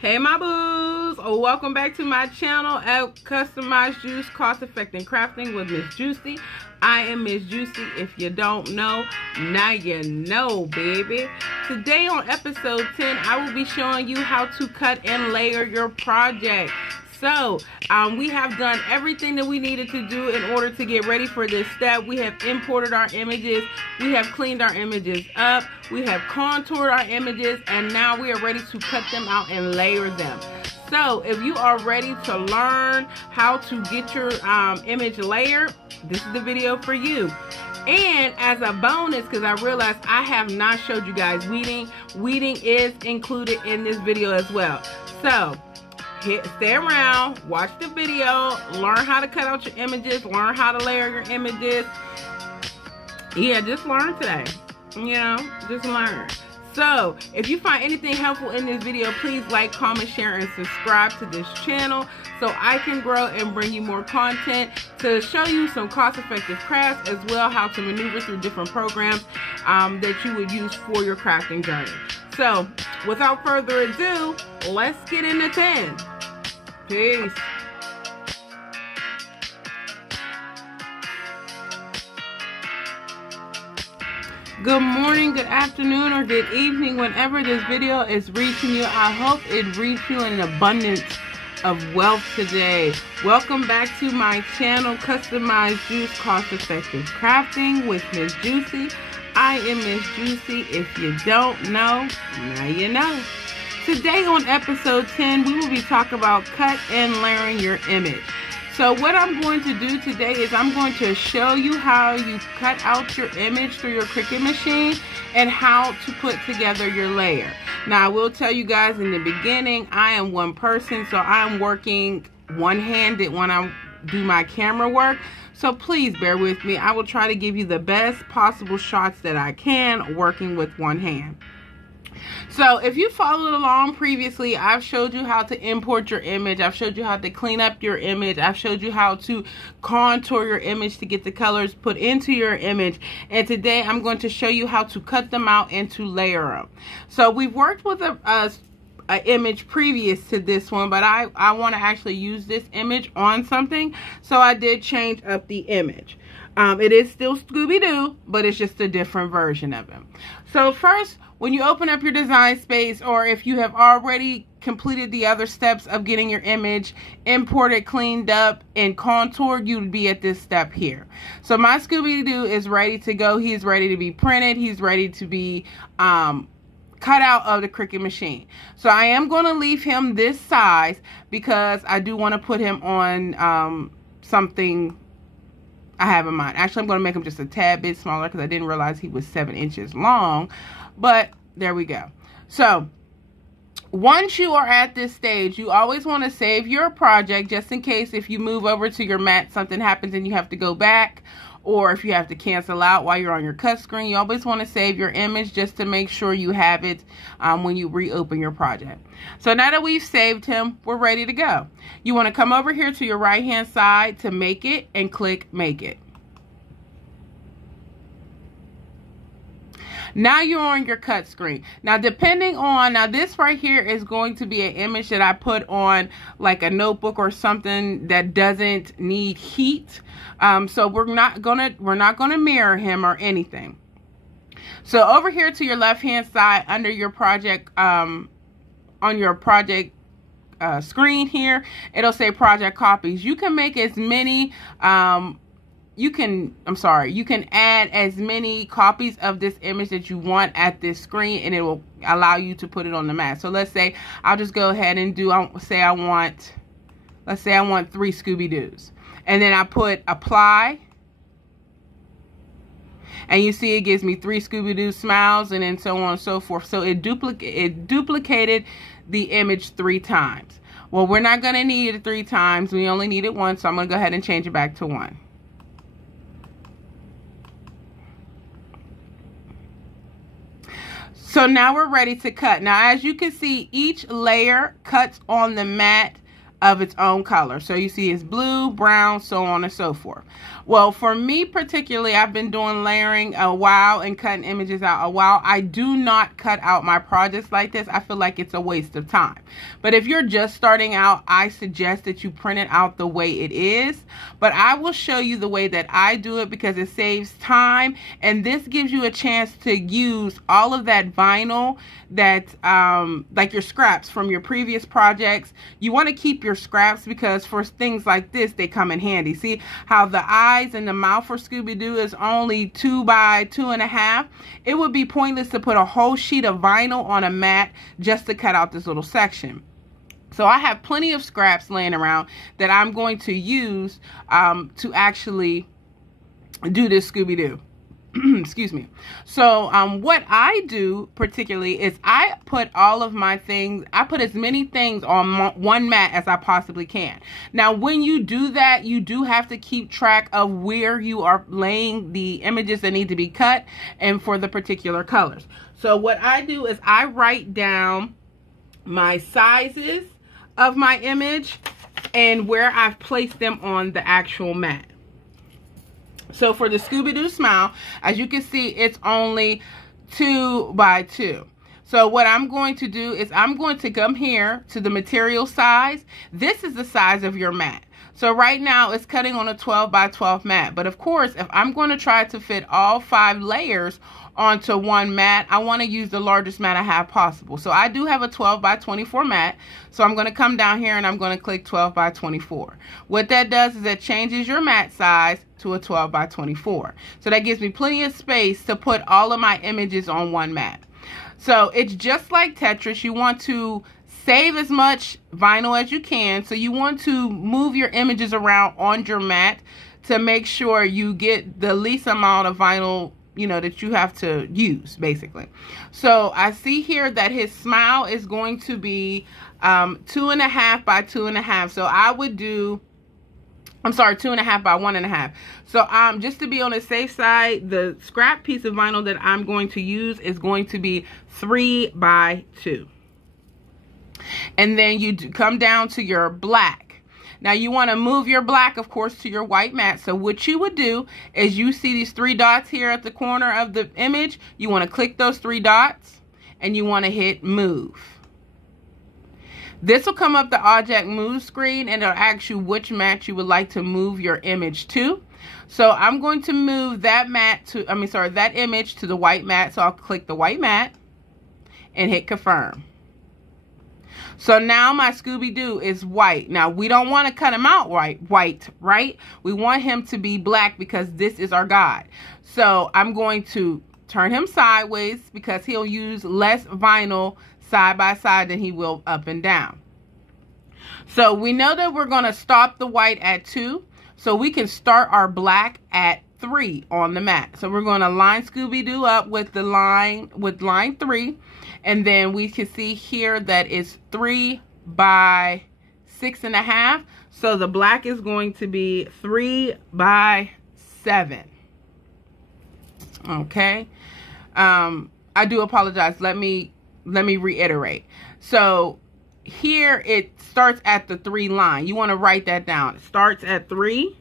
Hey my boos, welcome back to my channel at Customized Juice Cost Effective Crafting with Miss Juicy. I am Miss Juicy. If you don't know, now you know, baby. Today on episode 10, I will be showing you how to cut and layer your project. So, we have done everything that we needed to do in order to get ready for this step. We have imported our images, we have cleaned our images up, we have contoured our images, and now we are ready to cut them out and layer them. So, if you are ready to learn how to get your image layered, this is the video for you. And as a bonus, because I realized I have not showed you guys weeding. Weeding is included in this video as well. So, stay around, watch the video, learn how to cut out your images, learn how to layer your images. Yeah, just learn today. You know, just learn. So, if you find anything helpful in this video, please like, comment, share, and subscribe to this channel so I can grow and bring you more content to show you some cost-effective crafts, as well how to maneuver through different programs that you would use for your crafting journey. So, without further ado, let's get into 10. Peace. Good morning, good afternoon, or good evening, whenever this video is reaching you. I hope it reached you in an abundance of wealth today. Welcome back to my channel, Customized Juice Cost Effective Crafting with Miss Juicy. I am Miss Juicy. If you don't know, now you know. Today on episode 10, we will be talking about cut and layering your image. So what I'm going to do today is I'm going to show you how you cut out your image through your Cricut machine and how to put together your layer. Now I will tell you guys in the beginning, I am one person, so I'm working one-handed when I do my camera work. So please bear with me. I will try to give you the best possible shots that I can working with one hand. So if you followed along previously, I've showed you how to import your image. I've showed you how to clean up your image. I've showed you how to contour your image to get the colors put into your image. And today I'm going to show you how to cut them out and to layer them. So we've worked with an image previous to this one, but I want to actually use this image on something. So I did change up the image. It is still Scooby-Doo, but it's just a different version of him. So first, when you open up your design space, or if you have already completed the other steps of getting your image imported, cleaned up, and contoured, you would be at this step here. So my Scooby-Doo is ready to go. He's ready to be printed. He's ready to be cut out of the Cricut machine. So I am going to leave him this size because I do want to put him on something I have in mind. Actually, I'm going to make him just a tad bit smaller because I didn't realize he was 7 inches long. But there we go. So once you are at this stage, you always want to save your project just in case if you move over to your mat, something happens and you have to go back, or if you have to cancel out while you're on your cut screen. You always want to save your image just to make sure you have it when you reopen your project. So now that we've saved him, we're ready to go. You want to come over here to your right hand side to make it and click make it. Now you're on your cut screen. Now depending on, now this right here is going to be an image that I put on like a notebook or something that doesn't need heat. So we're not gonna mirror him or anything. So over here to your left hand side under your project, on your project screen here, it'll say project copies. You can make as many you can add as many copies of this image that you want at this screen, and it will allow you to put it on the mat. So let's say I'll just go ahead and do, let's say I want 3 Scooby-Doos, and then I put apply, and you see it gives me 3 Scooby-Doo smiles, and then so on and so forth. So it duplicated the image 3 times. Well, we're not going to need it 3 times. We only need it once, so I'm going to go ahead and change it back to 1. So now we're ready to cut. Now, as you can see, each layer cuts on the mat of its own color. So you see it's blue, brown, so on and so forth. Well, for me particularly, I've been doing layering a while and cutting images out a while. I do not cut out my projects like this. I feel like it's a waste of time. But if you're just starting out, I suggest that you print it out the way it is. But I will show you the way that I do it because it saves time, and this gives you a chance to use all of that vinyl that like your scraps from your previous projects. You want to keep your scraps because for things like this, they come in handy. See how the eyes and the mouth for Scooby-Doo is only 2 by 2.5. It would be pointless to put a whole sheet of vinyl on a mat just to cut out this little section. So I have plenty of scraps laying around that I'm going to use to actually do this Scooby-Doo. Excuse me. So what I do particularly is I put all of my things, I put as many things on one mat as I possibly can. Now when you do that, you do have to keep track of where you are laying the images that need to be cut and for the particular colors. So what I do is I write down my sizes of my image and where I've placed them on the actual mat. So for the Scooby-Doo smile, as you can see, it's only 2 by 2. So what I'm going to do is I'm going to come here to the material size. This is the size of your mat. So right now it's cutting on a 12 by 12 mat. But of course, if I'm going to try to fit all 5 layers onto one mat, I want to use the largest mat I have possible. So I do have a 12 by 24 mat. So I'm going to come down here and I'm going to click 12 by 24. What that does is it changes your mat size to a 12 by 24. So that gives me plenty of space to put all of my images on one mat. So it's just like Tetris. You want to save as much vinyl as you can. So you want to move your images around on your mat to make sure you get the least amount of vinyl, you know, that you have to use, basically. So I see here that his smile is going to be 2.5 by 2.5. So I would do, I'm sorry, 2.5 by 1.5. So just to be on the safe side, the scrap piece of vinyl that I'm going to use is going to be 3 by 2. And then you come down to your black. Now you want to move your black, of course, to your white mat. So what you would do is you see these 3 dots here at the corner of the image. You want to click those 3 dots and you want to hit move. This will come up the object move screen and it'll ask you which mat you would like to move your image to. So I'm going to move that mat to, that image to the white mat. So I'll click the white mat and hit confirm. So now my Scooby-Doo is white. Now we don't want to cut him out white, right? We want him to be black because this is our guide. So I'm going to turn him sideways because he'll use less vinyl side by side than he will up and down. So we know that we're going to stop the white at 2. So we can start our black at 3 on the mat. So we're going to line Scooby-Doo up with the line, with line 3. And then we can see here that it's 3 by 6.5. So the black is going to be 3 by 7. Okay. I do apologize. Let me reiterate. So here it starts at the 3 line. You want to write that down. It starts at 3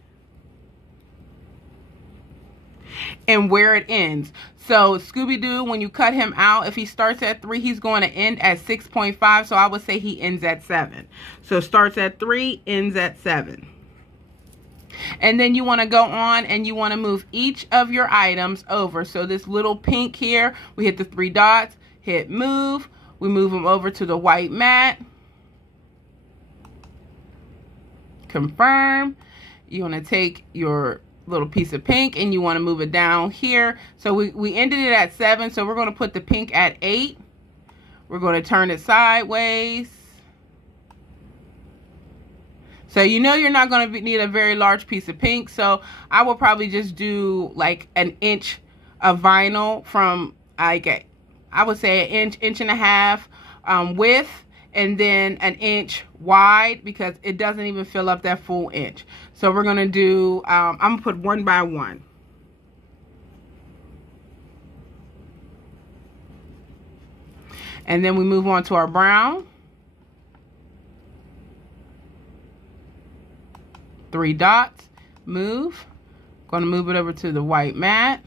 and where it ends. So Scooby-Doo, when you cut him out, if he starts at 3, he's going to end at 6.5. So I would say he ends at 7. So starts at 3, ends at 7. And then you want to go on and you want to move each of your items over. So this little pink here, we hit the 3 dots, hit move. We move them over to the white mat. Confirm. You want to take your little piece of pink and you want to move it down here. So we ended it at 7. So we're going to put the pink at 8. We're going to turn it sideways. So you know you're not going to need a very large piece of pink. So I will probably just do like an inch of vinyl from, I would say an inch and a half width, and then an inch wide because it doesn't even fill up that full inch. So we're going to do, I'm going to put 1 by 1. And then we move on to our brown. 3 dots, move. Going to move it over to the white mat.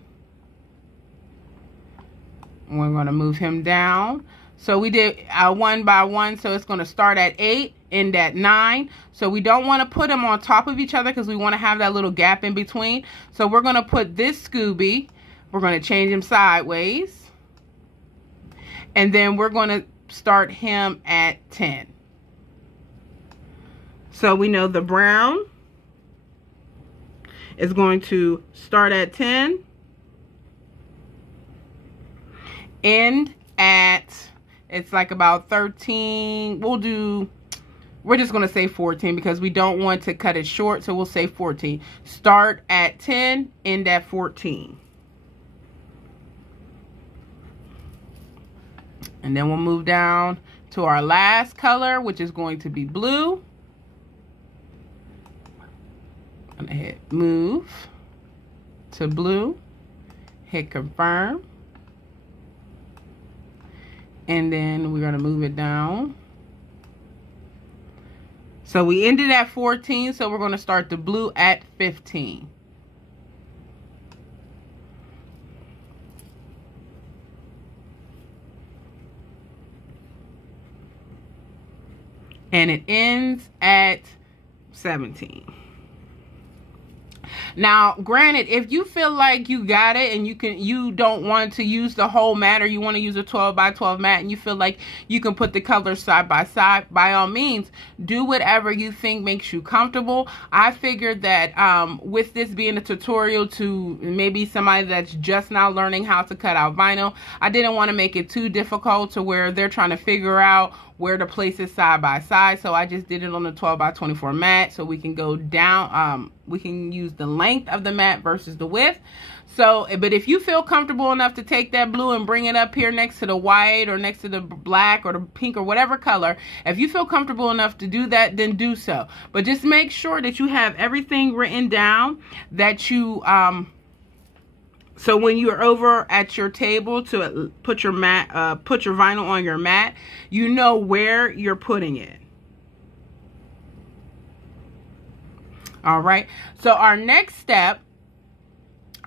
We're going to move him down. So we did 1 by 1, so it's going to start at 8, end at 9. So we don't want to put them on top of each other because we want to have that little gap in between. So we're going to put this Scooby, we're going to change him sideways. And then we're going to start him at 10. So we know the brown is going to start at 10, end at, it's like about 13. We're just going to say 14 because we don't want to cut it short, so we'll say 14. Start at 10, end at 14. And then we'll move down to our last color, which is going to be blue. I'm going to hit move to blue, hit confirm. And then we're going to move it down. So we ended at 14, so we're going to start the blue at 15. And it ends at 17. Now, granted, if you feel like you got it and you don't want to use the whole mat, or you want to use a 12 by 12 mat and you feel like you can put the colors side by side, by all means, do whatever you think makes you comfortable. I figured that with this being a tutorial to maybe somebody that's just now learning how to cut out vinyl, I didn't want to make it too difficult to where they're trying to figure out where to place it side by side. So I just did it on the 12 by 24 mat so we can go down, we can use the length of the mat versus the width. So, but if you feel comfortable enough to take that blue and bring it up here next to the white or next to the black or the pink or whatever color, if you feel comfortable enough to do that, then do so. But just make sure that you have everything written down, that you, so when you're over at your table to put your mat, put your vinyl on your mat, you know where you're putting it. All right. So our next step,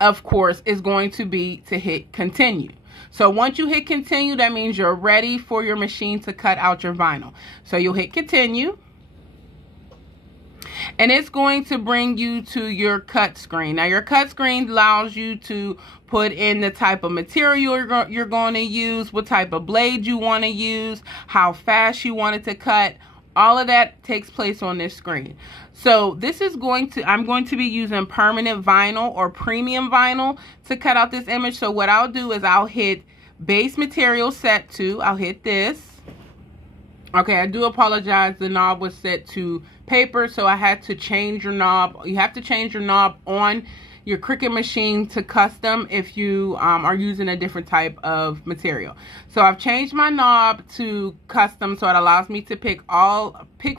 of course, is going to be to hit continue. So once you hit continue, that means you're ready for your machine to cut out your vinyl. So you'll hit continue. And it's going to bring you to your cut screen. Now your cut screen allows you to put in the type of material you're going to use, what type of blade you want to use, how fast you want it to cut. All of that takes place on this screen. So this is I'm going to be using permanent vinyl or premium vinyl to cut out this image. So what I'll do is I'll hit base material set to, I'll hit this. Okay, I do apologize. The knob was set to paper, so I had to change your knob. You have to change your knob on your Cricut machine to custom if you are using a different type of material. So I've changed my knob to custom, so it allows me to pick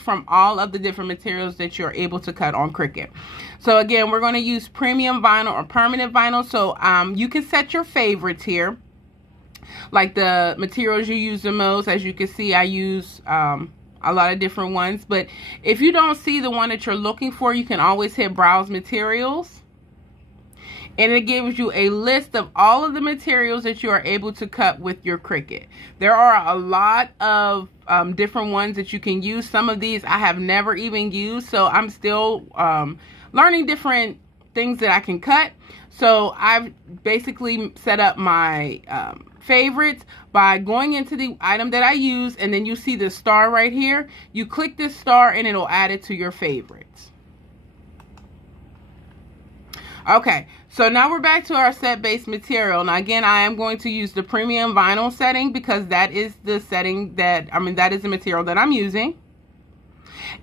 from all of the different materials that you're able to cut on Cricut. So again, we're going to use premium vinyl or permanent vinyl. So you can set your favorites here, like the materials you use the most. As you can see, I use a lot of different ones, but if you don't see the one that you're looking for, you can always hit browse materials, and it gives you a list of all of the materials that you are able to cut with your Cricut. There are a lot of different ones that you can use. Some of these I have never even used, so I'm still learning different things that I can cut. So I've basically set up my favorites by going into the item that I use, and then you see the star right here. You click this star and it'll add it to your favorites. Okay, so now we're back to our set base material. Now again, I am going to use the premium vinyl setting because that is the setting that, that is the material that I'm using.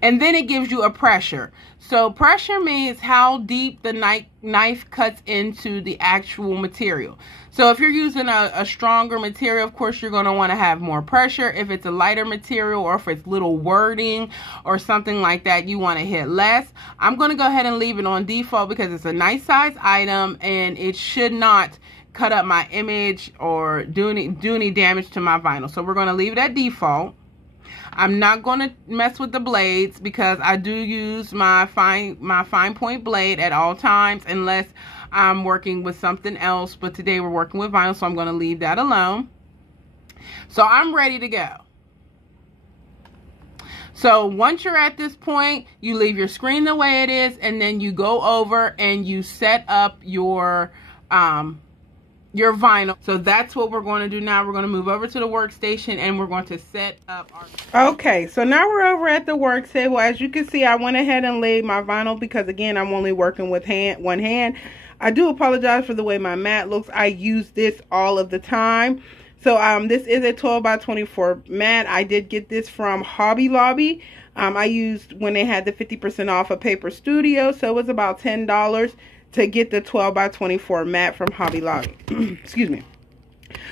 And then it gives you a pressure. So pressure means how deep the knife cuts into the actual material. So if you're using a stronger material, of course, you're going to want to have more pressure. If it's a lighter material or if it's little wording or something like that, you want to hit less. I'm going to go ahead and leave it on default because it's a nice size item and it should not cut up my image or do any damage to my vinyl. So we're going to leave it at default. I'm not going to mess with the blades because I do use my fine point blade at all times unless I'm working with something else. But today we're working with vinyl, so I'm going to leave that alone. So I'm ready to go. So once you're at this point, you leave your screen the way it is, and then you go over and you set up your vinyl. So that's what we're going to do now. We're going to move over to the workstation and we're going to set up our... Okay, so now we're over at the work table. As you can see, I went ahead and laid my vinyl because, again, I'm only working with one hand. I do apologize for the way my mat looks. I use this all of the time. So this is a 12 by 24 mat. I did get this from Hobby Lobby. I used when they had the 50% off of Paper Studio. So it was about $10 to get the 12 by 24 mat from Hobby Lobby. Excuse me.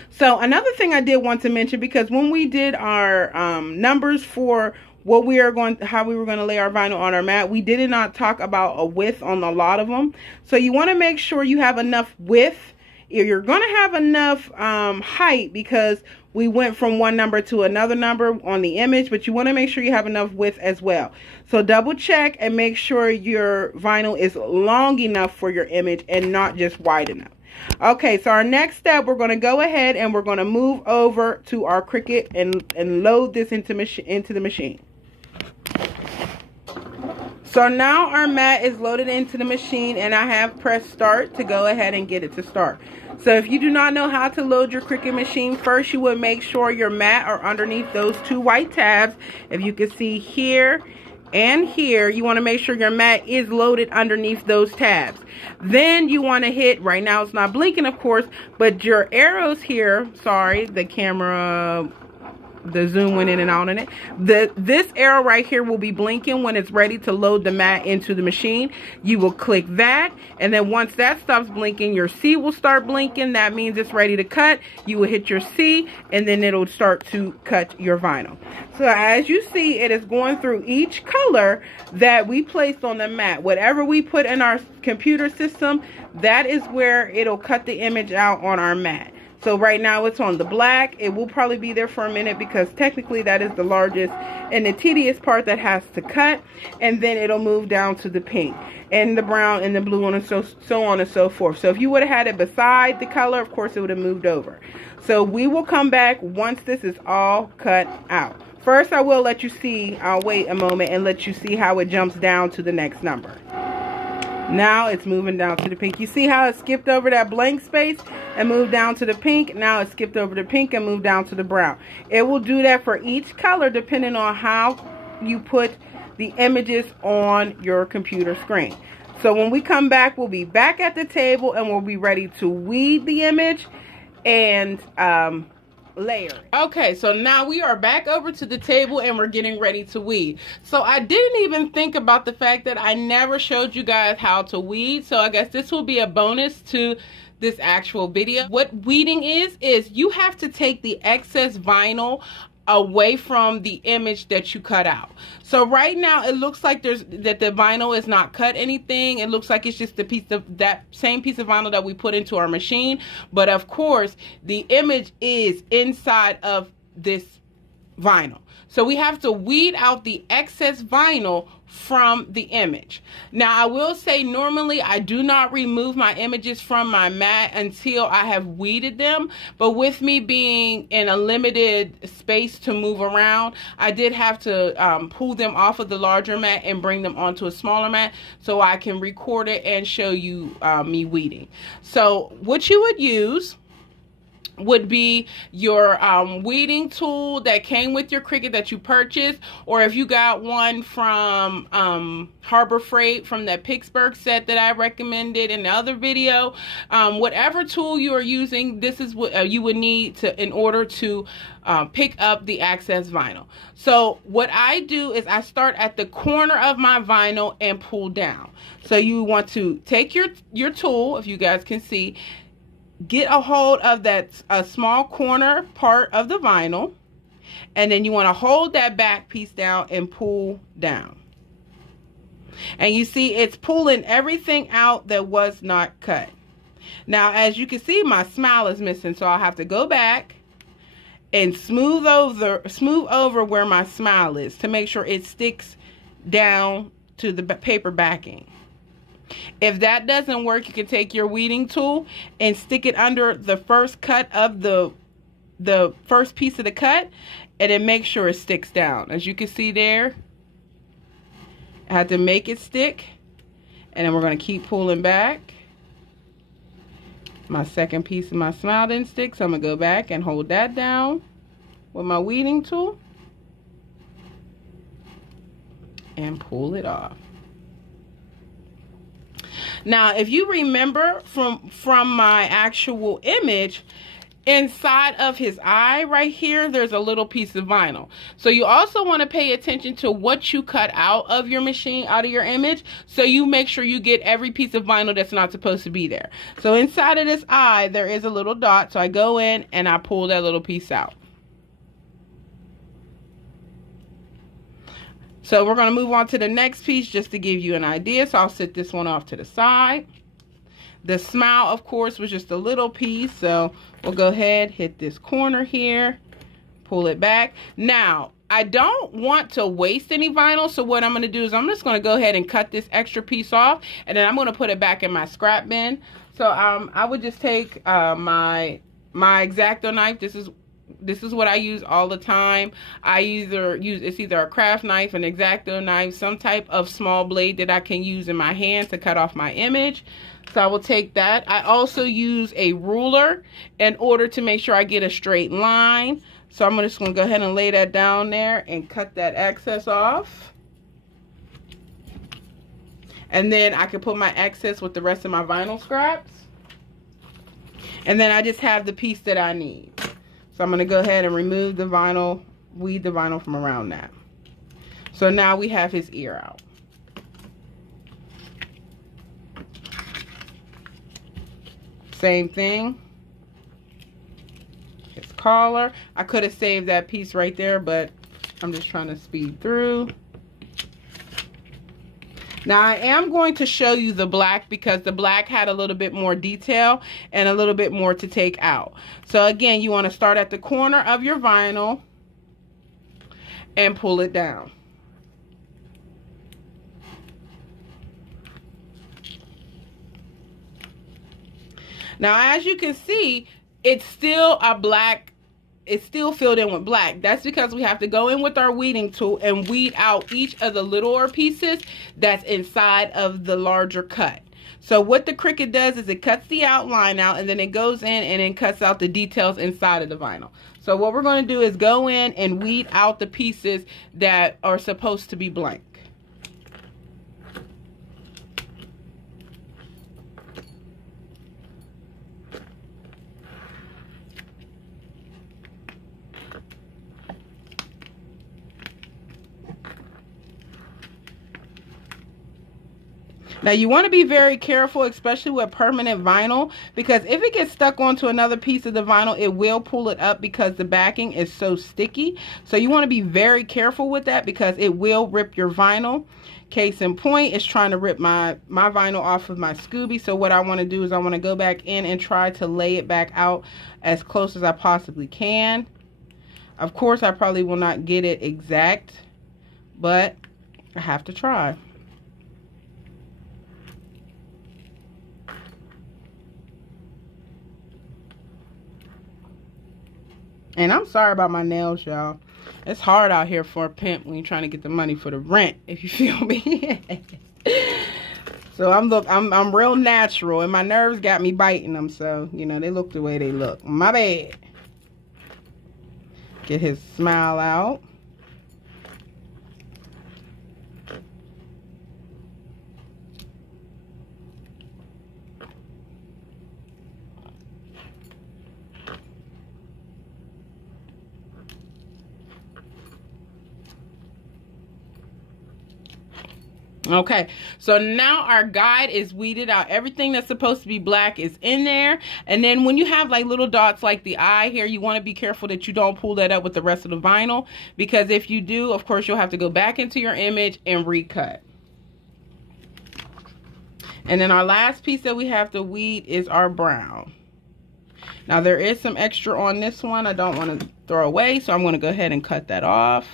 So another thing I did want to mention, because when we did our numbers for how we were going to lay our vinyl on our mat, we did not talk about a width on a lot of them. So you want to make sure you have enough width. You're going to have enough height, because we went from one number to another number on the image, but you want to make sure you have enough width as well. So double check and make sure your vinyl is long enough for your image and not just wide enough. Okay, so our next step, we're going to go ahead and we're going to move over to our Cricut and load this into the machine. So now our mat is loaded into the machine, and I have pressed start to go ahead and get it to start. So if you do not know how to load your Cricut machine, first you would make sure your mat are underneath those two white tabs. If you can see here and here, you want to make sure your mat is loaded underneath those tabs. Then you want to hit, right now it's not blinking of course, but your arrows here, sorry, the camera... the zoom went in and out on it. This arrow right here will be blinking when it's ready to load the mat into the machine. You will click that, and then once that stops blinking, your C will start blinking. That means it's ready to cut. You will hit your C, and then it'll start to cut your vinyl. So as you see, it is going through each color that we placed on the mat. Whatever we put in our computer system, that is where it'll cut the image out on our mat. So right now it's on the black. It will probably be there for a minute because technically that is the largest and the tedious part that has to cut. And then it'll move down to the pink and the brown and the blue and so on and so forth. So if you would have had it beside the color, of course it would have moved over. So we will come back once this is all cut out. First I will let you see, I'll wait a moment and let you see how it jumps down to the next number. Now it's moving down to the pink. You see how it skipped over that blank space and moved down to the pink? Now it skipped over the pink and moved down to the brown. It will do that for each color depending on how you put the images on your computer screen. So when we come back, we'll be back at the table and we'll be ready to weed the image and layer. Okay, so now we are back over to the table and we're getting ready to weed. So I didn't even think about the fact that I never showed you guys how to weed. So I guess this will be a bonus to this actual video. What weeding is you have to take the excess vinyl away from the image that you cut out. So right now it looks like the vinyl is not cut anything. It looks like it's just that same piece of vinyl that we put into our machine. But of course the image is inside of this vinyl. So we have to weed out the excess vinyl from the image. Now I will say normally I do not remove my images from my mat until I have weeded them, but with me being in a limited space to move around, I did have to pull them off of the larger mat and bring them onto a smaller mat so I can record it and show you me weeding. So what you would use would be your weeding tool that came with your Cricut that you purchased, or if you got one from Harbor Freight from that Pittsburgh set that I recommended in the other video. Whatever tool you are using, this is what you would need to in order to pick up the excess vinyl. So what I do is I start at the corner of my vinyl and pull down. So you want to take your tool, if you guys can see, get a hold of that small corner part of the vinyl, and then you want to hold that back piece down and pull down. And you see it's pulling everything out that was not cut. Now as you can see, my smile is missing, so I'll have to go back and smooth over where my smile is to make sure it sticks down to the paper backing. If that doesn't work, you can take your weeding tool and stick it under the first cut of the first piece of the cut, and then make sure it sticks down. As you can see there, I had to make it stick, and then we're going to keep pulling back. My second piece of my smile didn't stick, so I'm going to go back and hold that down with my weeding tool and pull it off. Now, if you remember from my actual image, inside of his eye right here, there's a little piece of vinyl. So you also want to pay attention to what you cut out of your machine, out of your image, so you make sure you get every piece of vinyl that's not supposed to be there. So inside of this eye, there is a little dot. So I go in and I pull that little piece out. So we're going to move on to the next piece just to give you an idea. So I'll set this one off to the side. The smile, of course, was just a little piece. So we'll go ahead, hit this corner here, pull it back. Now, I don't want to waste any vinyl. So what I'm going to do is I'm just going to go ahead and cut this extra piece off. And then I'm going to put it back in my scrap bin. So I would just take my X-Acto knife. This is what I use all the time. It's either a craft knife, an X-Acto knife, some type of small blade that I can use in my hand to cut off my image. So I will take that. I also use a ruler in order to make sure I get a straight line. So I'm just going to go ahead and lay that down there and cut that excess off. And then I can put my excess with the rest of my vinyl scraps. And then I just have the piece that I need. So I'm going to go ahead and remove the vinyl, weed the vinyl from around that. So now we have his ear out. Same thing. His collar. I could have saved that piece right there, but I'm just trying to speed through. Now I am going to show you the black because the black had a little bit more detail and a little bit more to take out. So again, you want to start at the corner of your vinyl and pull it down. Now as you can see, it's still a black. It's still filled in with black. That's because we have to go in with our weeding tool and weed out each of the littler pieces that's inside of the larger cut. So what the Cricut does is it cuts the outline out, and then it goes in and then cuts out the details inside of the vinyl. So what we're going to do is go in and weed out the pieces that are supposed to be blank. Now you want to be very careful, especially with permanent vinyl, because if it gets stuck onto another piece of the vinyl, it will pull it up because the backing is so sticky. So you want to be very careful with that because it will rip your vinyl. Case in point, it's trying to rip my vinyl off of my Scooby. So what I want to do is I want to go back in and try to lay it back out as close as I possibly can. Of course, I probably will not get it exact, but I have to try. And I'm sorry about my nails, y'all. It's hard out here for a pimp when you're trying to get the money for the rent, if you feel me. So I'm real natural, and my nerves got me biting them, so, you know, they look the way they look. My bad. Get his smile out. Okay, so now our guide is weeded out. Everything that's supposed to be black is in there. And then when you have like little dots like the eye here, you want to be careful that you don't pull that up with the rest of the vinyl, because if you do, of course, you'll have to go back into your image and recut. And then our last piece that we have to weed is our brown. Now there is some extra on this one I don't want to throw away, so I'm going to go ahead and cut that off.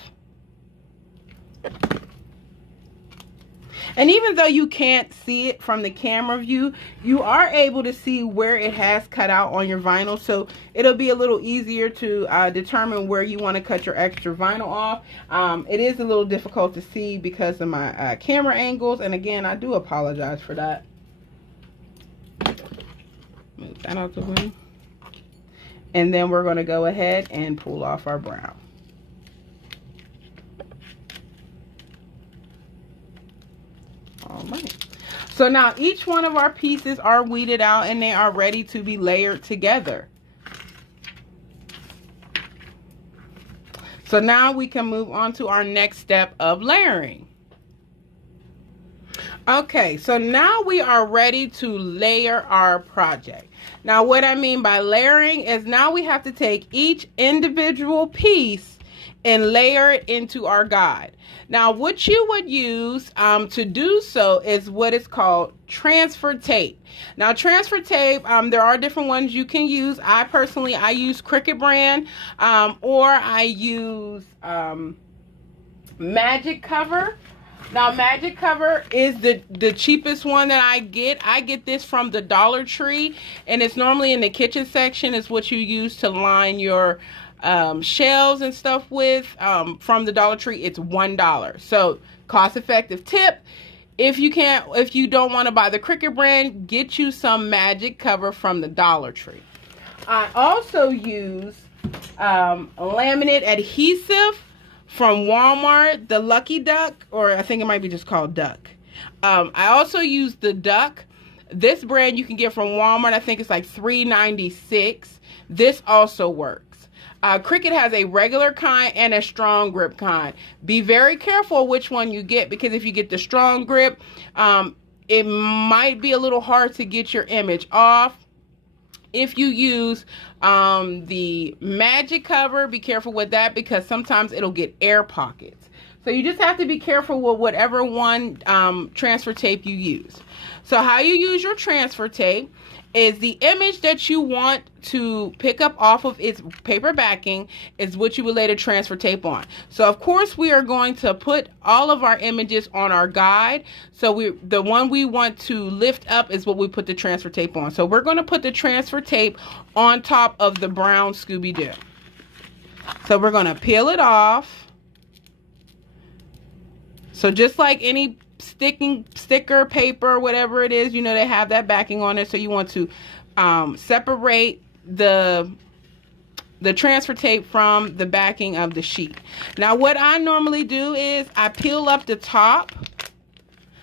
And even though you can't see it from the camera view, you are able to see where it has cut out on your vinyl. So it'll be a little easier to determine where you want to cut your extra vinyl off. It is a little difficult to see because of my camera angles. And again, I do apologize for that. Move that out the way. And then we're going to go ahead and pull off our brown. All right. So now each one of our pieces are weeded out and they are ready to be layered together. So now we can move on to our next step of layering. Okay, so now we are ready to layer our project. Now what I mean by layering is now we have to take each individual piece and layer it into our guide. Now what you would use to do so is what is called transfer tape. Now transfer tape, there are different ones you can use. I personally use Cricut brand, or I use Magic Cover. Now Magic Cover is the cheapest one that I get. I get this from the Dollar Tree, and it's normally in the kitchen section. It's what you use to line your shelves and stuff with. From the Dollar Tree, it's $1. So cost-effective tip. If you don't want to buy the Cricut brand, get you some Magic Cover from the Dollar Tree. I also use laminate adhesive from Walmart, the Lucky Duck, or I think it might be just called Duck. I also use the Duck. This brand you can get from Walmart. I think it's like $3.96. This also works. Cricut has a regular kind and a strong grip kind. Be very careful which one you get, because if you get the strong grip, it might be a little hard to get your image off. If you use the Magic Cover, be careful with that, because sometimes it'll get air pockets. So you just have to be careful with whatever one transfer tape you use. So how you use your transfer tape is the image that you want to pick up off of its paper backing is what you would lay the transfer tape on. So of course we are going to put all of our images on our guide. So the one we want to lift up is what we put the transfer tape on. So we're going to put the transfer tape on top of the brown Scooby-Doo. So we're going to peel it off. So just like any sticker, paper, whatever it is, you know, they have that backing on it. So you want to separate the transfer tape from the backing of the sheet. Now what I normally do is I peel up the top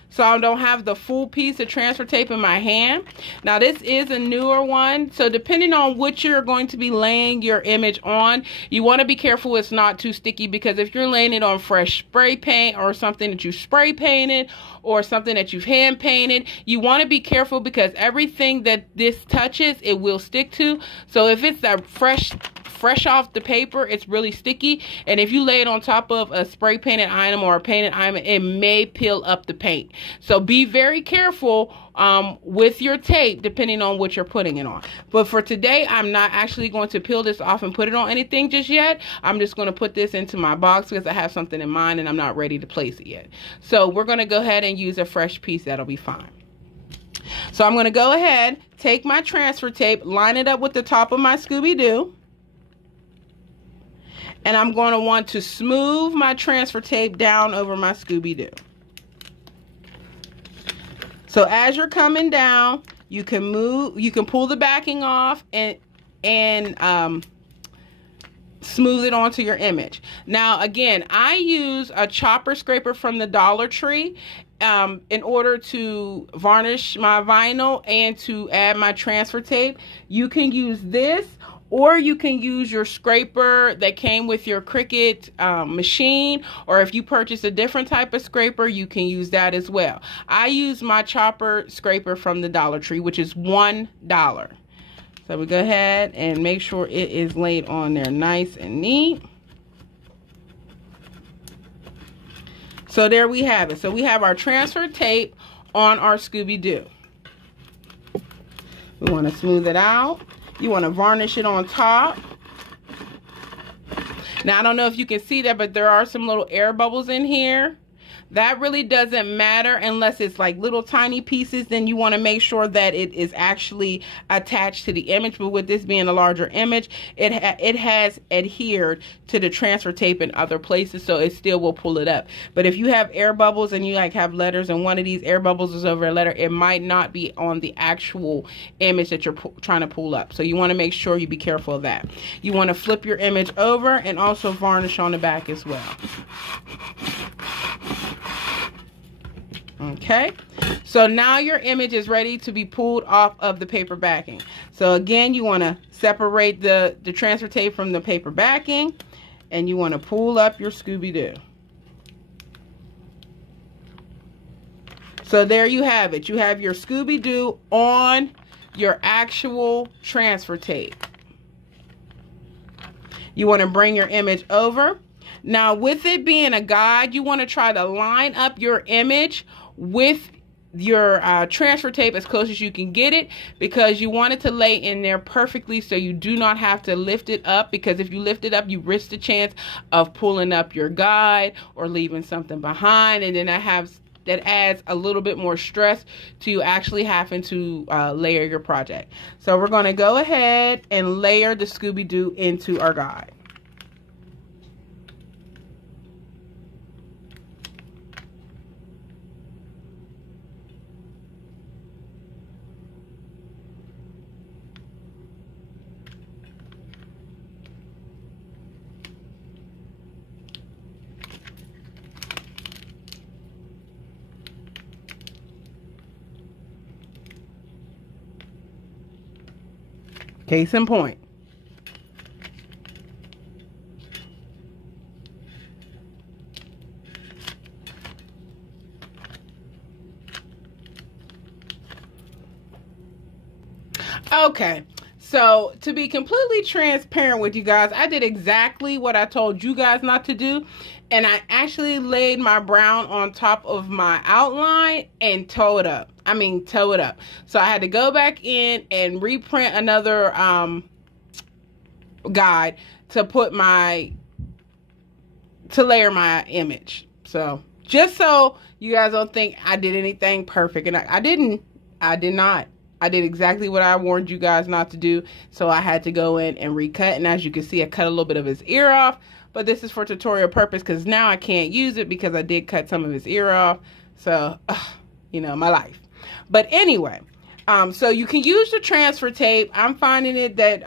so I don't have the full piece of transfer tape in my hand. Now this is a newer one, so depending on what you're going to be laying your image on, you want to be careful it's not too sticky, because if you're laying it on fresh spray paint or something that you spray painted or something that you've hand painted, you want to be careful, because everything that this touches, it will stick to. So if it's a fresh off the paper, it's really sticky, and if you lay it on top of a spray painted item or a painted item, it may peel up the paint. So be very careful with your tape depending on what you're putting it on. But for today, I'm not actually going to peel this off and put it on anything just yet. I'm just going to put this into my box because I have something in mind and I'm not ready to place it yet. So we're going to go ahead and use a fresh piece. That'll be fine. So I'm going to go ahead, take my transfer tape, line it up with the top of my Scooby-Doo. And I'm going to want to smooth my transfer tape down over my Scooby-Doo. So as you're coming down, you can pull the backing off and smooth it onto your image. Now again, I use a chopper scraper from the Dollar Tree in order to varnish my vinyl and to add my transfer tape. You can use this, or you can use your scraper that came with your Cricut machine, or if you purchase a different type of scraper, you can use that as well. I use my chopper scraper from the Dollar Tree, which is $1. So we go ahead and make sure it is laid on there nice and neat. So there we have it. So we have our transfer tape on our Scooby-Doo. We want to smooth it out. You want to varnish it on top. Now, I don't know if you can see that, but there are some little air bubbles in here. That really doesn't matter unless it's like little tiny pieces. Then you want to make sure that it is actually attached to the image. But with this being a larger image, it has adhered to the transfer tape in other places, so it still will pull it up. But if you have air bubbles and you like have letters and one of these air bubbles is over a letter, it might not be on the actual image that you're trying to pull up. So you want to make sure you be careful of that. You want to flip your image over and also varnish on the back as well. Okay, so now your image is ready to be pulled off of the paper backing. So again, you want to separate the transfer tape from the paper backing, and you want to pull up your Scooby-Doo. So there you have it. You have your Scooby-Doo on your actual transfer tape. You want to bring your image over. Now, with it being a guide, you want to try to line up your image with your transfer tape as close as you can get it, because you want it to lay in there perfectly, so you do not have to lift it up, because if you lift it up, you risk the chance of pulling up your guide or leaving something behind, and then that adds a little bit more stress to you actually having to layer your project. So we're going to go ahead and layer the Scooby-Doo into our guide. Case in point. Okay, so to be completely transparent with you guys, I did exactly what I told you guys not to do, and I actually laid my brown on top of my outline and toe it up. So I had to go back in and reprint another guide to layer my image. So just so you guys don't think I did anything perfect, and I did not. I did exactly what I warned you guys not to do. So I had to go in and recut, and as you can see, I cut a little bit of his ear off, but this is for tutorial purpose, because now I can't use it because I did cut some of his ear off. So you know, my life. But anyway, so you can use the transfer tape. I'm finding it that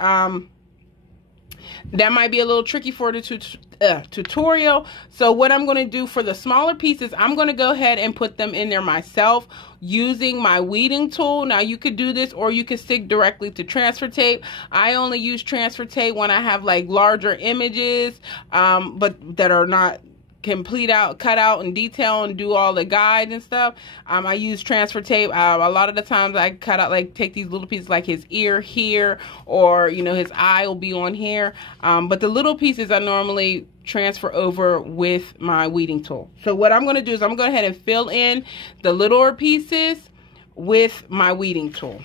that might be a little tricky for the tutorial. So what I'm going to do for the smaller pieces, I'm going to go ahead and put them in there myself using my weeding tool. Now you could do this, or you can stick directly to transfer tape. I only use transfer tape when I have like larger images, but that are not cut out in detail and do all the guides and stuff. I use transfer tape. A lot of the times I cut out, like take these little pieces like his ear here, or you know, his eye will be on here. But the little pieces I normally transfer over with my weeding tool. So what I'm going to do is I'm going to go ahead and fill in the littler pieces with my weeding tool.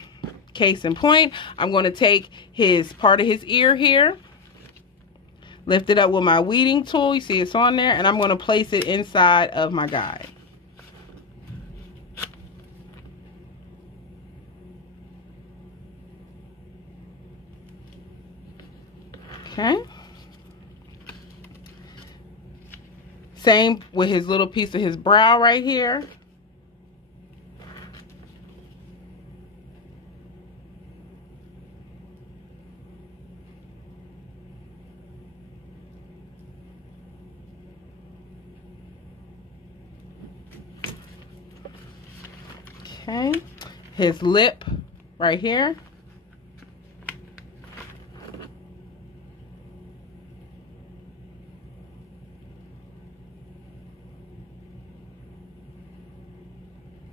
Case in point, I'm going to take part of his ear here, lift it up with my weeding tool. You see it's on there, and I'm going to place it inside of my guide. Okay. Same with his little piece of his brow right here. Okay, his lip right here.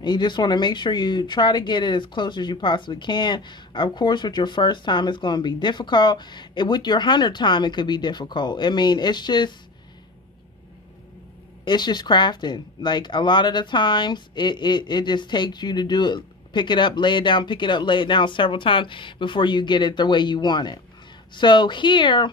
And you just want to make sure you try to get it as close as you possibly can. Of course, with your first time, it's going to be difficult. And with your 100th time, it could be difficult. I mean, it's just crafting. Like a lot of the times, it just takes you to do it pick it up, lay it down, pick it up, lay it down several times before you get it the way you want it. So here,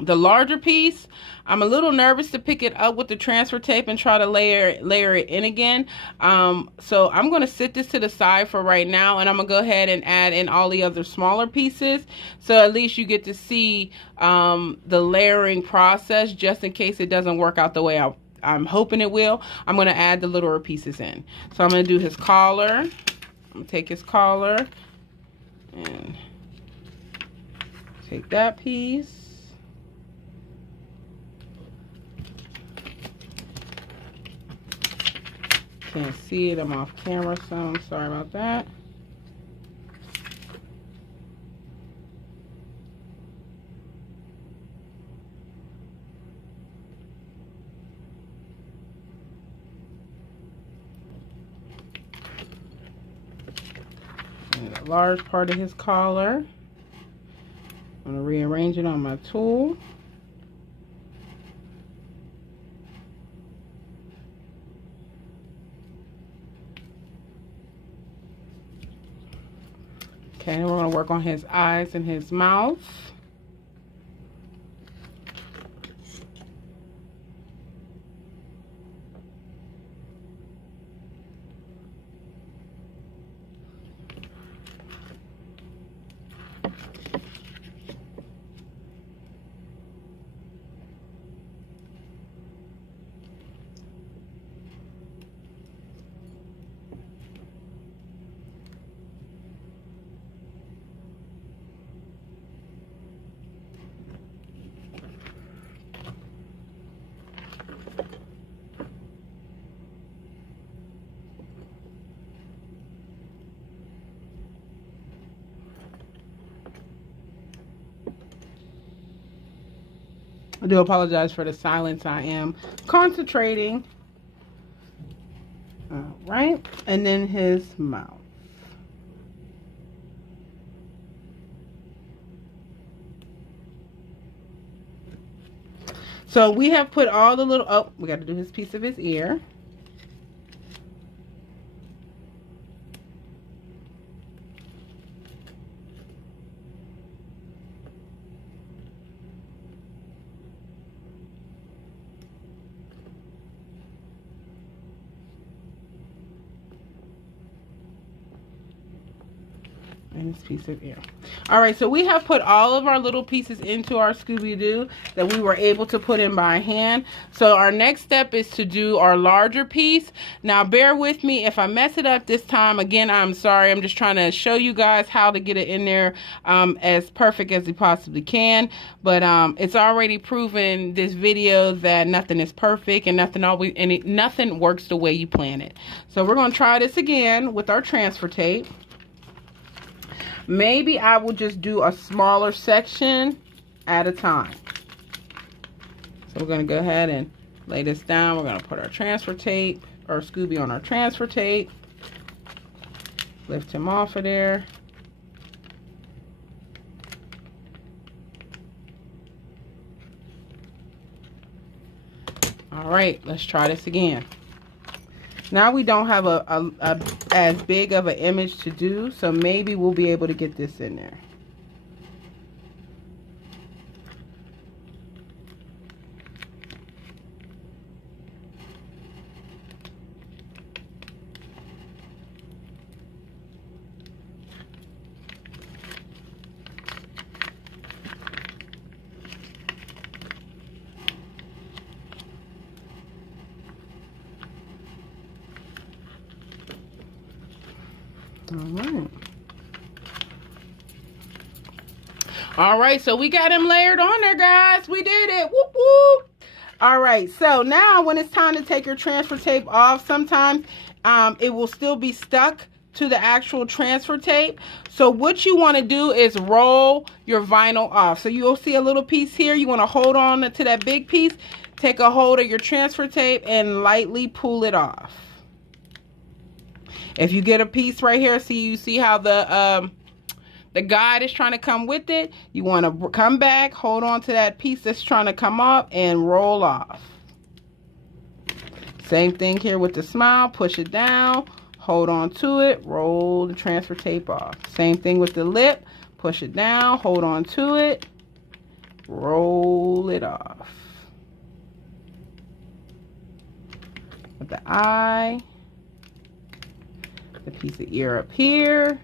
the larger piece, I'm a little nervous to pick it up with the transfer tape and try to layer it in again. So I'm going to sit this to the side for right now, and I'm going to go ahead and add in all the other smaller pieces. So at least you get to see the layering process, just in case it doesn't work out the way I'm hoping it will. I'm going to add the littler pieces in. So I'm going to do his collar. I'm going to take his collar and take that piece. Can't see it, I'm off camera, so I'm sorry about that. And a large part of his collar. I'm going to rearrange it on my tool. Okay, we're going to work on his eyes and his mouth. I do apologize for the silence. I am concentrating. All right, and then his mouth. So we have put all the little, oh, we got to do his piece of his ear. And this piece of ear. All right, so we have put all of our little pieces into our Scooby-Doo that we were able to put in by hand. So our next step is to do our larger piece. Now bear with me if I mess it up this time. Again, I'm sorry. I'm just trying to show you guys how to get it in there as perfect as we possibly can. But it's already proven this video that nothing is perfect and nothing works the way you plan it. So we're going to try this again with our transfer tape. Maybe I will just do a smaller section at a time. So we're going to go ahead and lay this down. We're going to put our transfer tape, or Scooby on our transfer tape. Lift him off of there. All right, let's try this again. Now we don't have as big of an image to do, so maybe we'll be able to get this in there. All right, so we got him layered on there, guys. We did it. Whoop, whoop. All right, so now when it's time to take your transfer tape off, sometimes it will still be stuck to the actual transfer tape. So what you want to do is roll your vinyl off. So you'll see a little piece here. You want to hold on to that big piece, take a hold of your transfer tape, and lightly pull it off. If you get a piece right here, you see how the guide is trying to come with it. You want to come back, hold on to that piece that's trying to come up, and roll off. Same thing here with the smile. Push it down, hold on to it, roll the transfer tape off. Same thing with the lip. Push it down, hold on to it, roll it off. With the eye, the piece of ear up here,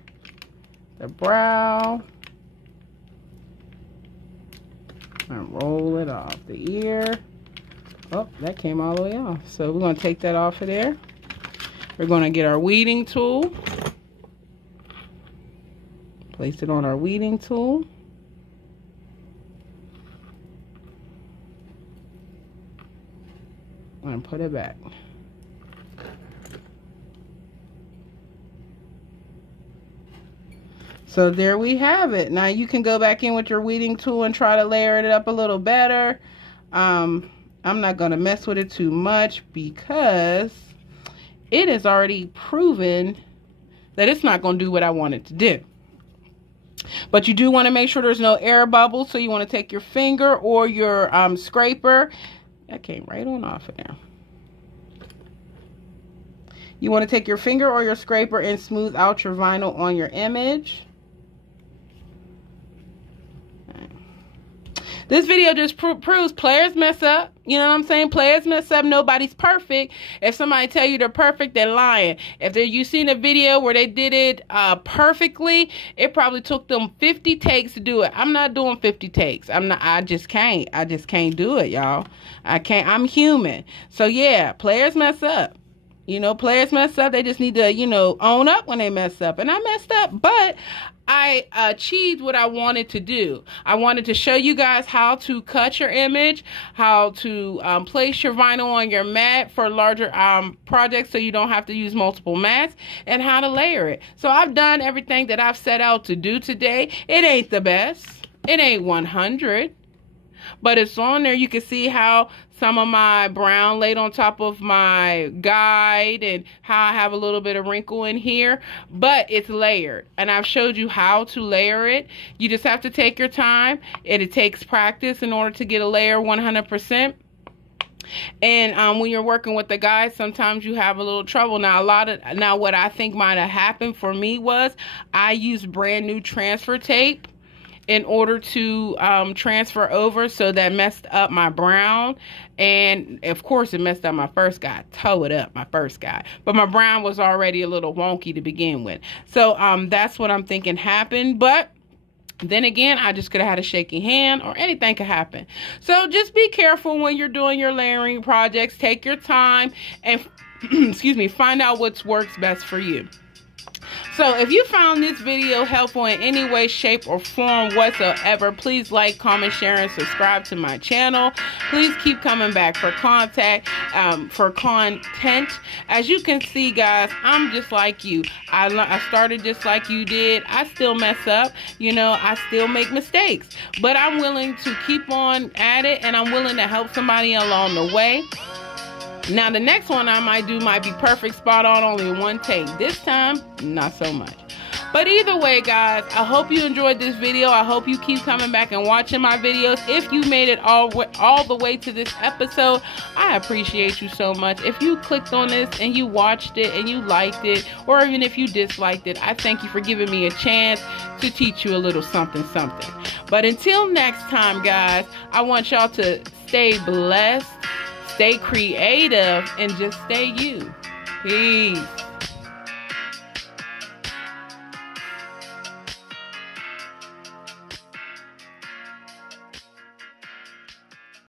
the brow, and roll it off. The ear, oh, that came all the way off. So we're going to take that off of there. We're going to get our weeding tool. Place it on our weeding tool. And put it back. So there we have it. Now you can go back in with your weeding tool and try to layer it up a little better. I'm not going to mess with it too much because it is already proven that it's not going to do what I want it to do. But you do want to make sure there's no air bubbles, so you want to take your finger or your scraper. That came right on off of there. You want to take your finger or your scraper and smooth out your vinyl on your image. This video just proves players mess up. You know what I'm saying? Players mess up. Nobody's perfect. If somebody tell you they're perfect, they're lying. If you seen a video where they did it perfectly, it probably took them 50 takes to do it. I'm not doing 50 takes. I just can't do it, y'all. I can't. I'm human. So yeah, players mess up. You know, players mess up. They just need to, you know, own up when they mess up. And I messed up, but I achieved what I wanted to do. I wanted to show you guys how to cut your image, how to place your vinyl on your mat for larger projects so you don't have to use multiple mats, and how to layer it. So I've done everything that I've set out to do today. It ain't the best. It ain't 100. But it's on there. You can see how some of my brown laid on top of my guide and how I have a little bit of wrinkle in here. But it's layered. And I've showed you how to layer it. You just have to take your time. It takes practice in order to get a layer 100%. And when you're working with the guys, sometimes you have a little trouble. Now, what I think might have happened for me was I used brand new transfer tape in order to transfer over, so that messed up my brown. And of course it messed up my first guy, tore it up my first guy. But my brown was already a little wonky to begin with. So that's what I'm thinking happened. But then again, I just could have had a shaky hand, or anything could happen. So just be careful when you're doing your layering projects. Take your time and excuse me, find out what works best for you. So if you found this video helpful in any way, shape, or form whatsoever, please like, comment, share, and subscribe to my channel. Please keep coming back for content. As you can see, guys, I'm just like you. I started just like you did. I still mess up. You know, I still make mistakes. But I'm willing to keep on at it, and I'm willing to help somebody along the way. Now, the next one I might do might be perfect, spot on, only one take. This time, not so much. But either way, guys, I hope you enjoyed this video. I hope you keep coming back and watching my videos. If you made it all the way to this episode, I appreciate you so much. If you clicked on this and you watched it and you liked it, or even if you disliked it, I thank you for giving me a chance to teach you a little something. But until next time, guys, I want y'all to stay blessed, stay creative, and just stay you. Peace.